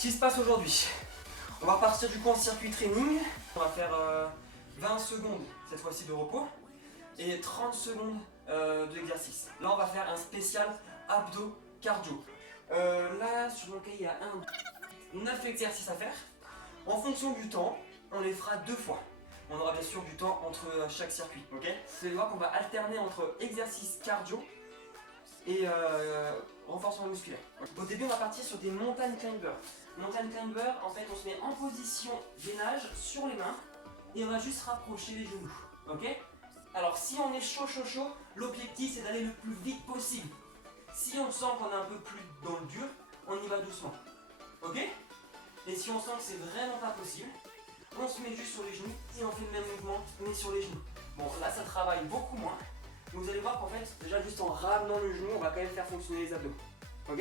Ce qui se passe aujourd'hui, on va partir du coup en circuit training. On va faire 20 secondes cette fois-ci de repos et 30 secondes d'exercice. Là on va faire un spécial abdos cardio. Là sur mon cahier il y a 9 exercices à faire. En fonction du temps, on les fera 2 fois. On aura bien sûr du temps entre chaque circuit, ok? C'est voir qu'on va alterner entre exercice cardio et renforcement musculaire. Au début on va partir sur des mountain climbers. Mountain climber, en fait on se met en position gainage sur les mains et on va juste rapprocher les genoux, ok? Alors si on est chaud, l'objectif c'est d'aller le plus vite possible. Si on sent qu'on est un peu plus dans le dur, on y va doucement, ok? Et si on sent que c'est vraiment pas possible, on se met juste sur les genoux et on fait le même mouvement mais sur les genoux. Bon là ça travaille beaucoup moins. Vous allez voir qu'en fait, déjà juste en ramenant le genou, on va quand même faire fonctionner les abdos. Ok?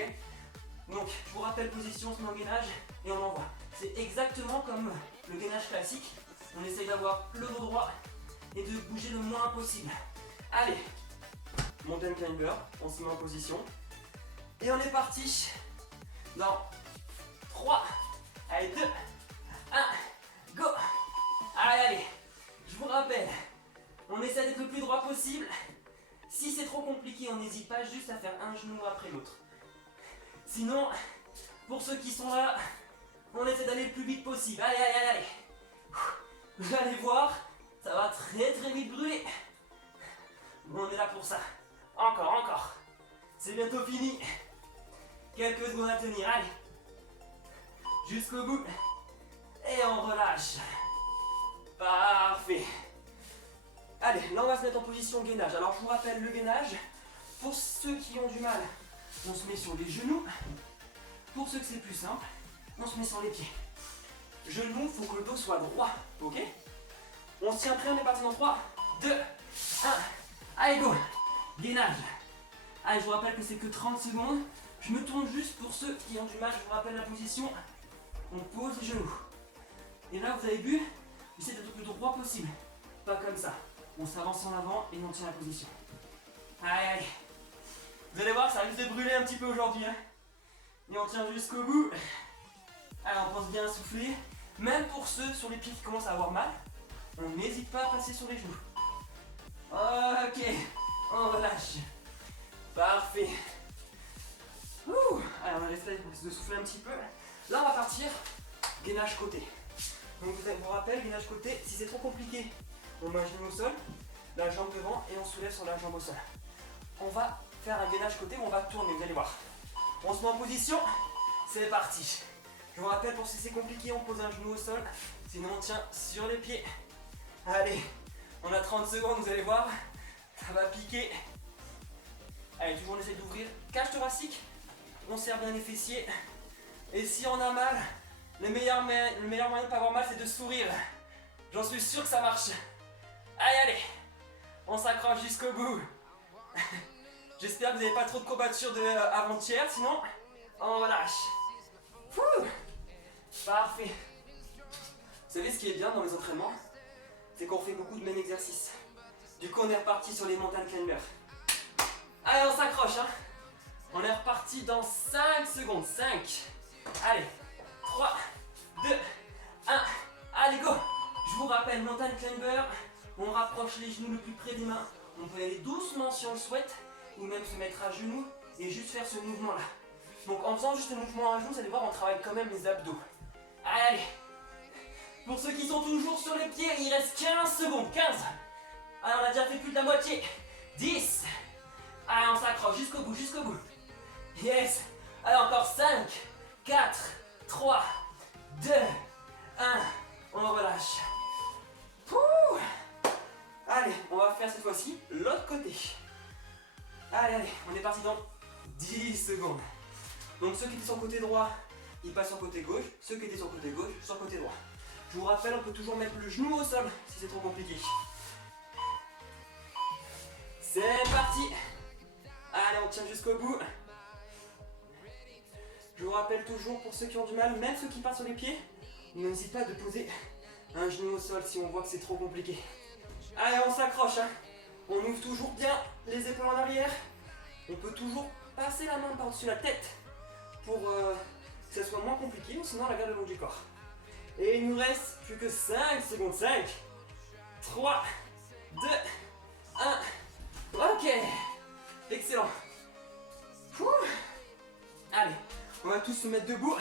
Donc, je vous rappelle position, on se met en gainage et on envoie. C'est exactement comme le gainage classique. On essaye d'avoir le dos droit et de bouger le moins possible. Allez, mountain climber, on se met en position. Et on est parti dans 3, allez 2, 1, go! Allez, je vous rappelle, on essaie d'être le plus droit possible. Si c'est trop compliqué, on n'hésite pas juste à faire un genou après l'autre. Sinon, pour ceux qui sont là, on essaie d'aller le plus vite possible. Allez. Vous allez voir, ça va très vite brûler. On est là pour ça. Encore. C'est bientôt fini. Quelques secondes à tenir, allez. Jusqu'au bout. Et on relâche. Parfait. Allez, là on va se mettre en position gainage. Alors je vous rappelle le gainage. Pour ceux qui ont du mal, on se met sur les genoux. Pour ceux que c'est plus simple, on se met sur les pieds. Genoux, il faut que le dos soit droit, ok? On se tient prêt, on est parti dans 3, 2, 1. Allez go! Gainage. Allez, je vous rappelle que c'est que 30 secondes. Je me tourne juste pour ceux qui ont du mal, je vous rappelle la position. On pose les genoux. Et là, vous avez vu, j'essaie d'être le plus droit possible. Pas comme ça. On s'avance en avant et on tient la position. Allez. Vous allez voir, ça risque de brûler un petit peu aujourd'hui. Hein. Et on tient jusqu'au bout. Allez, on pense bien à souffler. Même pour ceux sur les pieds qui commencent à avoir mal, on n'hésite pas à passer sur les genoux. Ok, on relâche. Parfait. Allez, on va rester de souffler un petit peu. Là, on va partir gainage côté. Donc, vous rappelle, gainage côté, si c'est trop compliqué, on met un genou au sol, la jambe devant et on soulève sur la jambe au sol. On va faire un gainage côté où on va tourner, vous allez voir. On se met en position, c'est parti. Je vous rappelle, pour si c'est compliqué, on pose un genou au sol, sinon on tient sur les pieds. Allez, on a 30 secondes, vous allez voir, ça va piquer. Allez, toujours on essaie d'ouvrir, cage thoracique, on serre bien les fessiers. Et si on a mal, le meilleur moyen de ne pas avoir mal, c'est de sourire. J'en suis sûr que ça marche. Allez, on s'accroche jusqu'au bout. J'espère que vous n'avez pas trop de courbatures avant-hier, sinon on relâche. Parfait. Vous savez ce qui est bien dans les entraînements? C'est qu'on fait beaucoup de mêmes exercices. Du coup on est reparti sur les mountain climbers. Allez, on s'accroche, hein. On est reparti dans 5 secondes. 5. Allez, 3, 2, 1. Allez, go! Je vous rappelle, mountain climber, on rapproche les genoux le plus près des mains. On peut aller doucement si on le souhaite, ou même se mettre à genoux et juste faire ce mouvement-là. Donc en faisant juste le mouvement à genoux, vous allez voir, on travaille quand même les abdos. Allez! Pour ceux qui sont toujours sur les pieds, il reste 15 secondes. 15. Allez, on a déjà fait plus de la moitié. 10. Allez, on s'accroche jusqu'au bout. Yes! Allez, encore 5, 4, 3, 2, 1. On relâche. Allez, on va faire cette fois-ci l'autre côté. Allez, on est parti dans 10 secondes. Donc ceux qui étaient sur le côté droit, ils passent sur le côté gauche. Ceux qui étaient sur le côté gauche, sur le côté droit. Je vous rappelle, on peut toujours mettre le genou au sol si c'est trop compliqué. C'est parti. Allez, on tient jusqu'au bout. Je vous rappelle toujours, pour ceux qui ont du mal, même ceux qui passent sur les pieds, n'hésitez pas de poser un genou au sol si on voit que c'est trop compliqué. Allez, on s'accroche, hein. On ouvre toujours bien les épaules en arrière. On peut toujours passer la main par-dessus la tête pour que ça soit moins compliqué, ou sinon on la garde le long du corps. Et il nous reste plus que 5 secondes. 5, 3, 2, 1. Ok, excellent. Ouh. Allez, on va tous se mettre debout.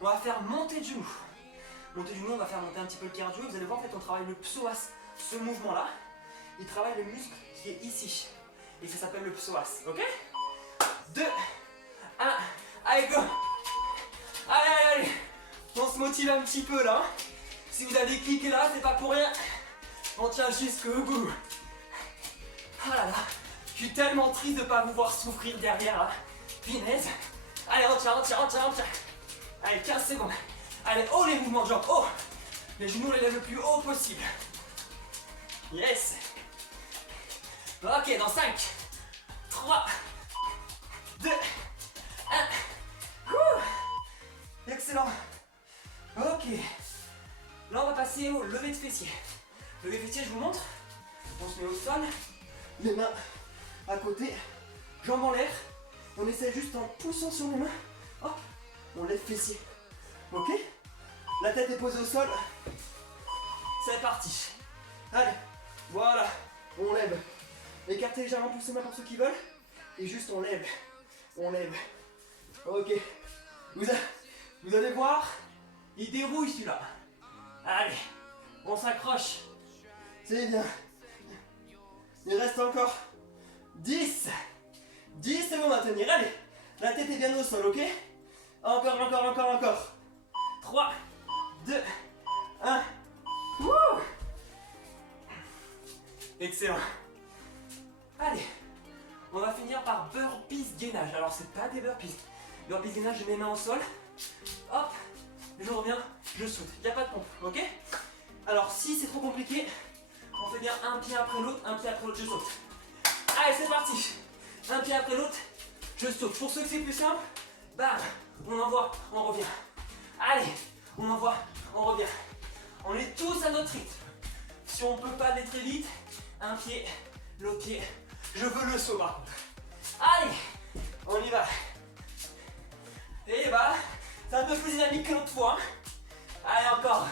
On va faire monter le genou. Monter le genou, on va faire monter un petit peu le cardio. Vous allez voir, en fait, on travaille le psoas. Ce mouvement-là, il travaille le muscle qui est ici. Et ça s'appelle le psoas, ok? 2, 1, allez, go! Allez, allez, allez! On se motive un petit peu là. Si vous avez cliqué là, c'est pas pour rien. On tient jusqu'au bout. Oh là là, je suis tellement triste de ne pas vous voir souffrir derrière là. Punaise. Allez, on tient, on tient, on tient, on tient. Allez, 15 secondes. Allez, haut les mouvements de jambes, haut. Les genoux, on les lève le plus haut possible. Yes. Ok, dans 5, 3, 2, 1. Excellent. Ok. Là, on va passer au lever de fessier. Lever de fessier, je vous montre. On se met au sol. Les mains à côté. Jambes en l'air. On essaie juste en poussant sur les mains. Hop. On lève fessier. Ok. La tête est posée au sol. C'est parti. Allez. Voilà. On lève. Écartez légèrement, poussez mains pour ceux qui veulent. Et juste on lève. On lève. Ok. Vous allez voir. Il dérouille celui-là. Allez. On s'accroche. C'est bien. Il reste encore 10. 10 secondes à tenir. Allez. La tête est bien au sol, ok? Encore, encore, encore, encore. 3, 2, 1. Wouh! Excellent. Allez. On va finir par burpees gainage. Alors, c'est pas des burpees. Burpees gainage, je mets mes mains au sol. Hop. Je reviens. Je saute. Il n'y a pas de pompe, ok? Alors, si c'est trop compliqué, on fait bien un pied après l'autre, je saute. Allez, c'est parti. Un pied après l'autre, je saute. Pour ceux que c'est plus simple, bam, on envoie, on revient. Allez, on envoie, on revient. On est tous à notre rythme. Si on ne peut pas aller très vite, un pied, l'autre pied. Je veux le saut par contre. Allez, on y va. Et bah, c'est un peu plus dynamique que l'autre fois. Allez, encore.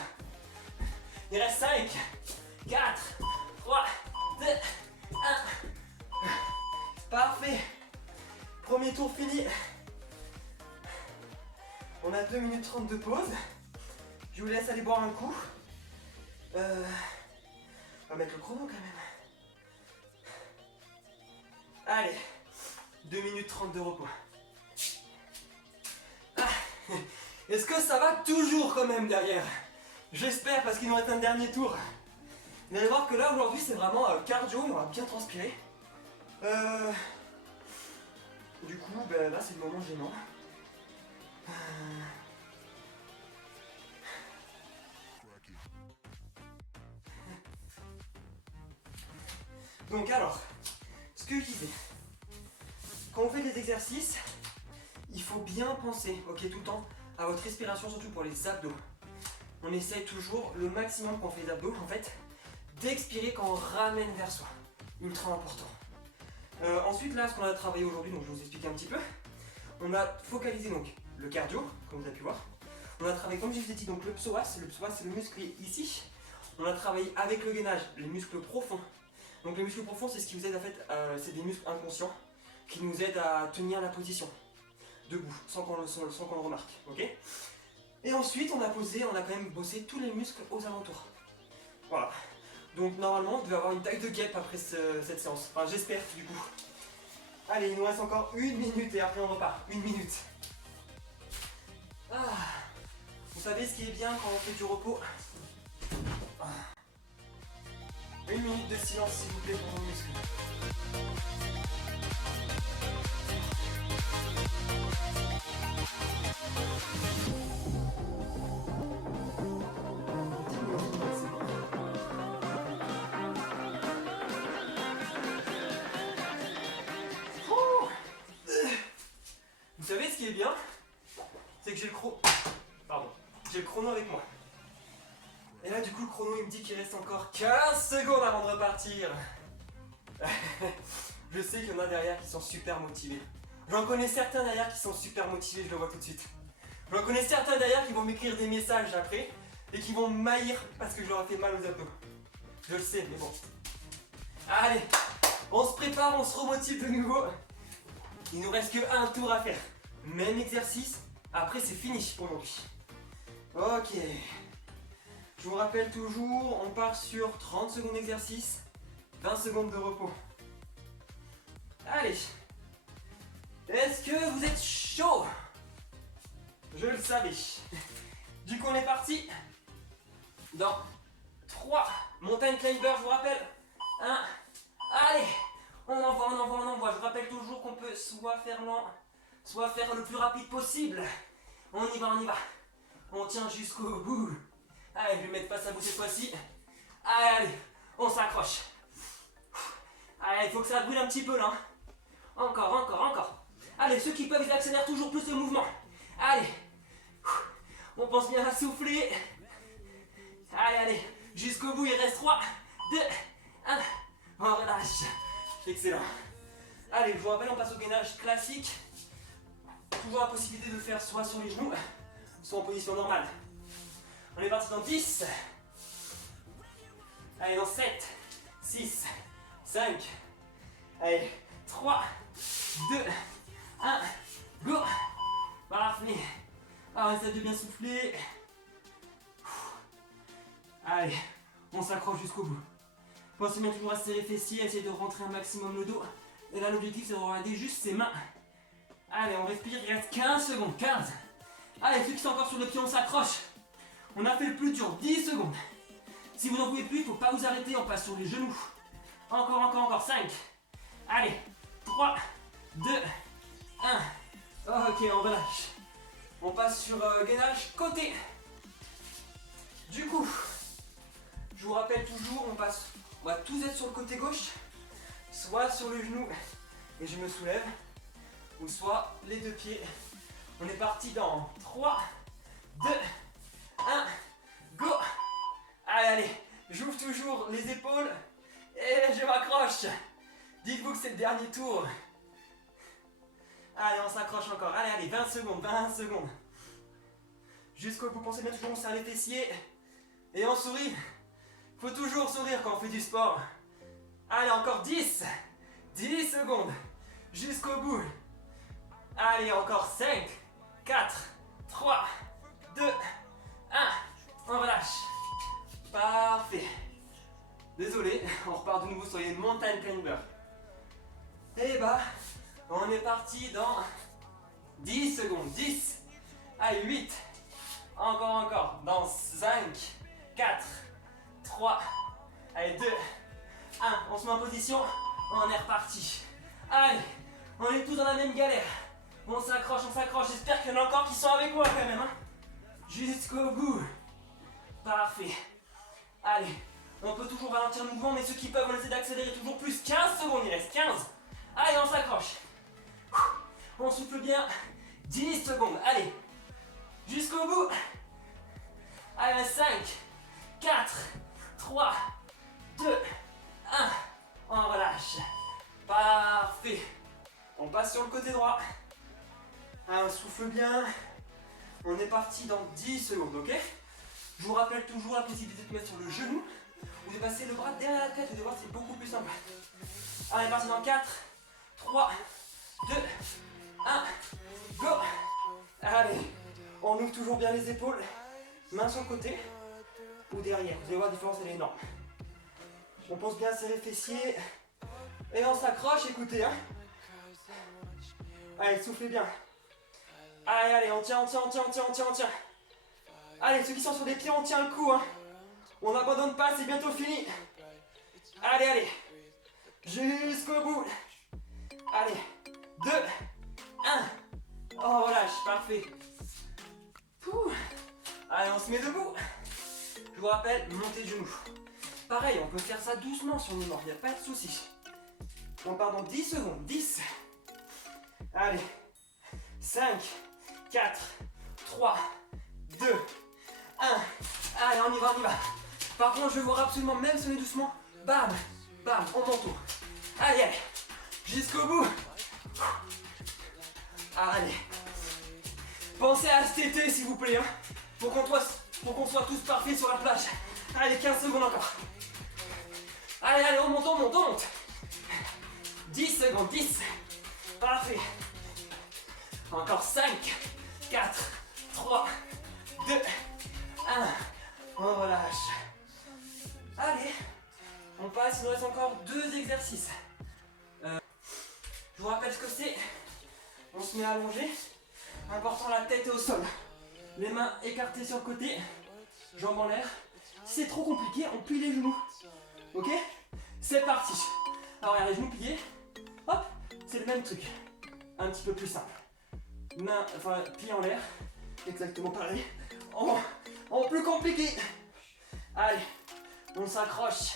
Il reste 5, 4, 3, 2, 1. Parfait. Premier tour fini. On a 2 minutes 30 de pause. Je vous laisse aller boire un coup. On va mettre le chrono quand même. Allez. 2 minutes 30 de repos. Ah. Est-ce que ça va toujours quand même derrière? J'espère, parce qu'il nous reste un dernier tour. Vous allez voir que là aujourd'hui c'est vraiment cardio, on va bien transpirer. Du coup, ben, là c'est le moment gênant. Donc alors, ce que je disais, quand on fait des exercices, il faut bien penser, ok, tout le temps, à votre respiration, surtout pour les abdos. On essaye toujours le maximum quand on fait les abdos, en fait, d'expirer quand on ramène vers soi. Ultra important. Ensuite, là, ce qu'on a travaillé aujourd'hui, donc je vais vous expliquer un petit peu. On a focalisé donc le cardio, comme vous avez pu voir. On a travaillé, comme je vous ai dit, donc le psoas. Le psoas, c'est le muscle qui est ici. On a travaillé avec le gainage, les muscles profonds. Donc les muscles profonds, c'est ce qui vous aide en fait, c'est des muscles inconscients qui nous aident à tenir la position debout, sans qu'on le remarque, ok? Et ensuite, on a quand même bossé tous les muscles aux alentours. Voilà. Donc normalement, vous devez avoir une taille de guêpe après cette séance. Enfin, j'espère du coup. Allez, il nous reste encore 1 minute et après on repart. 1 minute. Ah. Vous savez ce qui est bien quand on fait du repos? 1 minute de silence s'il vous plaît pour vos muscles. Vous savez ce qui est bien? C'est que j'ai le chrono avec moi. Et là du coup le chrono il me dit qu'il reste encore 15 secondes avant de repartir. Je sais qu'il y en a derrière qui sont super motivés. J'en connais certains derrière qui sont super motivés, je le vois tout de suite. J'en connais certains d'ailleurs qui vont m'écrire des messages après et qui vont m'haïr parce que je leur ai fait mal aux abdos. Je le sais, mais bon. Allez, on se prépare, on se remotive de nouveau. Il nous reste que un tour à faire. Même exercice, après c'est fini pour aujourd'hui. Ok. Je vous rappelle toujours, on part sur 30 secondes d'exercice, 20 secondes de repos. Allez. Est-ce que vous êtes chaud? Je le savais. Du coup, on est parti. Dans 3 mountain climber, je vous rappelle. 1. Allez. On envoie. Je vous rappelle toujours qu'on peut soit faire lent, soit faire le plus rapide possible. On y va. On tient jusqu'au bout. Allez, je vais mettre face à vous cette fois-ci. Allez, on s'accroche. Allez, il faut que ça brûle un petit peu là. Encore. Allez, ceux qui peuvent, ils accélèrent toujours plus le mouvement. Allez. On pense bien à souffler. Allez. Jusqu'au bout, il reste 3, 2, 1. On relâche. Excellent. Allez, je vous rappelle, on passe au gainage classique. Toujours la possibilité de le faire soit sur les genoux, soit en position normale. On est parti dans 10. Allez, dans 7, 6, 5. Allez, 3, 2, 1. Go. Parfait. On essaie de bien souffler. Allez, on s'accroche jusqu'au bout. Pensez bien toujours à serrer les fessiers, essayer de rentrer un maximum le dos. Et là, l'objectif, c'est de regarder juste ses mains. Allez, on respire, il reste 15 secondes, 15. Allez, ceux qui sont encore sur le pied, on s'accroche. On a fait le plus dur, 10 secondes. Si vous n'en pouvez plus, il ne faut pas vous arrêter, on passe sur les genoux. Encore, 5. Allez, 3, 2, 1. Ok, on relâche. On passe sur gainage côté. Du coup, je vous rappelle toujours, on va tous être sur le côté gauche, soit sur le genou et je me soulève, ou soit les deux pieds. On est parti dans 3, 2, 1, go. Allez, j'ouvre toujours les épaules et je m'accroche. Dites-vous que c'est le dernier tour. Allez, on s'accroche encore. Allez, 20 secondes. Jusqu'au bout, pensez bien toujours, on serre les fessiers. Et on sourit. Faut toujours sourire quand on fait du sport. Allez, encore 10. 10 secondes. Jusqu'au bout. Allez, encore 5, 4, 3, 2, 1. On relâche. Parfait. Désolé, on repart de nouveau sur les mountain climber. Et bah, on est parti dans 10 secondes. 10. Allez, 8. Encore. Dans 5, 4, 3, allez, 2, 1. On se met en position. On est reparti. Allez, on est tous dans la même galère. On s'accroche. J'espère qu'il y en a encore qui sont avec moi quand même. Hein. Jusqu'au bout. Parfait. Allez, on peut toujours ralentir le mouvement, mais ceux qui peuvent, on essaie d'accélérer toujours plus. 15 secondes, il reste 15. Allez, on s'accroche. On souffle bien. 10 secondes, allez. Jusqu'au bout. Allez, 5, 4, 3, 2, 1. On relâche. Parfait. On passe sur le côté droit. Allez, on souffle bien. On est parti dans 10 secondes, ok? Je vous rappelle toujours la possibilité de mettre sur le genou ou de passer le bras derrière la tête. Vous allez voir, c'est beaucoup plus simple. Allez, on est parti dans 4, 3, 2, 1. Go! Allez, on ouvre toujours bien les épaules. Main sur le côté ou derrière. Vous allez voir, la différence, elle est énorme. On pense bien à serrer les fessiers. Et on s'accroche, écoutez. Hein. Allez, soufflez bien. Allez, on tient. Allez, ceux qui sont sur des pieds, on tient le coup. Hein. On n'abandonne pas, c'est bientôt fini. Allez. Jusqu'au bout. Allez, 2, 1. Oh, relâche, parfait. Ouh. Allez, on se met debout. Je vous rappelle, montée de genoux. Pareil, on peut faire ça doucement si on est mort, il n'y a pas de souci. On part dans 10 secondes. 10. Allez. 5, 4, 3, 2, 1. Allez, on y va. Par contre, je veux voir absolument, même si on est doucement, bam, on monte. Allez. Jusqu'au bout. Allez. Pensez à STT s'il vous plaît, hein, pour qu'on soit tous parfaits sur la plage. Allez, 15 secondes encore. Allez, allez, on monte, on monte, on monte. 10 secondes, 10. Parfait. Encore 5, 4, 3, 2, 1. On relâche. Allez, on passe, il nous reste encore 2 exercices. Je vous rappelle ce que c'est. On se met allongé. Important, la tête est au sol. Les mains écartées sur le côté. Jambes en l'air. Si c'est trop compliqué, on plie les genoux. Ok? C'est parti. Alors regarde, les genoux pliés. Hop, c'est le même truc. Un petit peu plus simple. Main, enfin, pied en l'air. Exactement pareil. En plus compliqué. Allez, on s'accroche.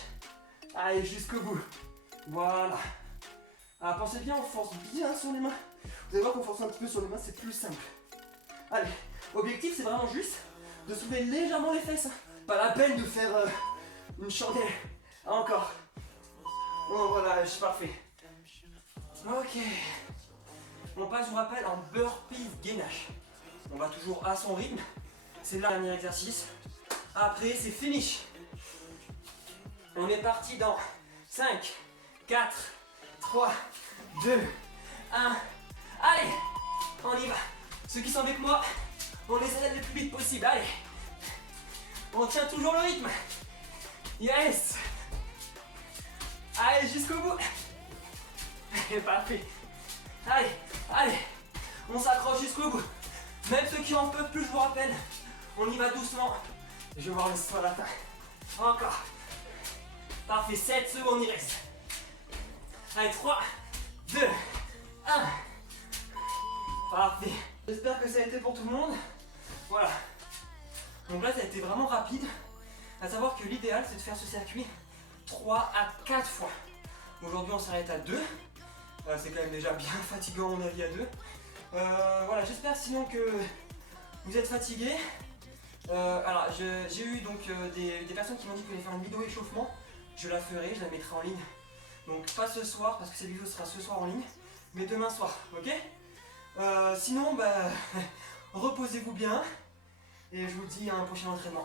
Allez, jusqu'au bout. Voilà. Alors pensez bien, on force bien sur les mains. Vous allez voir qu'en forçant un petit peu sur les mains, c'est plus simple. Allez, objectif, c'est vraiment juste de soulever légèrement les fesses. Pas la peine de faire une chandelle. Encore. On relâche, parfait. Ok. On passe, je vous rappelle, en burpees gainage. On va toujours à son rythme. C'est le dernier exercice. Après, c'est finish. On est parti dans 5, 4, 3, 2, 1. Allez, on y va. Ceux qui sont avec moi, on les aide le plus vite possible. Allez. On tient toujours le rythme. Yes. Allez, jusqu'au bout. Parfait. Allez, allez. On s'accroche jusqu'au bout. Même ceux qui en peuvent plus, je vous rappelle, on y va doucement. Je vais voir le sol à la fin. Encore. Parfait, 7 secondes, il reste. Allez, 3, 2, 1. Parfait. J'espère que ça a été pour tout le monde. Voilà. Donc là, ça a été vraiment rapide. À savoir que l'idéal, c'est de faire ce circuit 3 à 4 fois. Aujourd'hui, on s'arrête à 2. C'est quand même déjà bien fatigant, à mon avis, à 2. Voilà, j'espère sinon que vous êtes fatigués. Alors, j'ai eu donc des personnes qui m'ont dit que j'allais faire une vidéo échauffement. Je la ferai, je la mettrai en ligne. Donc pas ce soir, parce que cette vidéo sera ce soir en ligne, mais demain soir, ok? Sinon, bah, reposez-vous bien, et je vous dis à un prochain entraînement.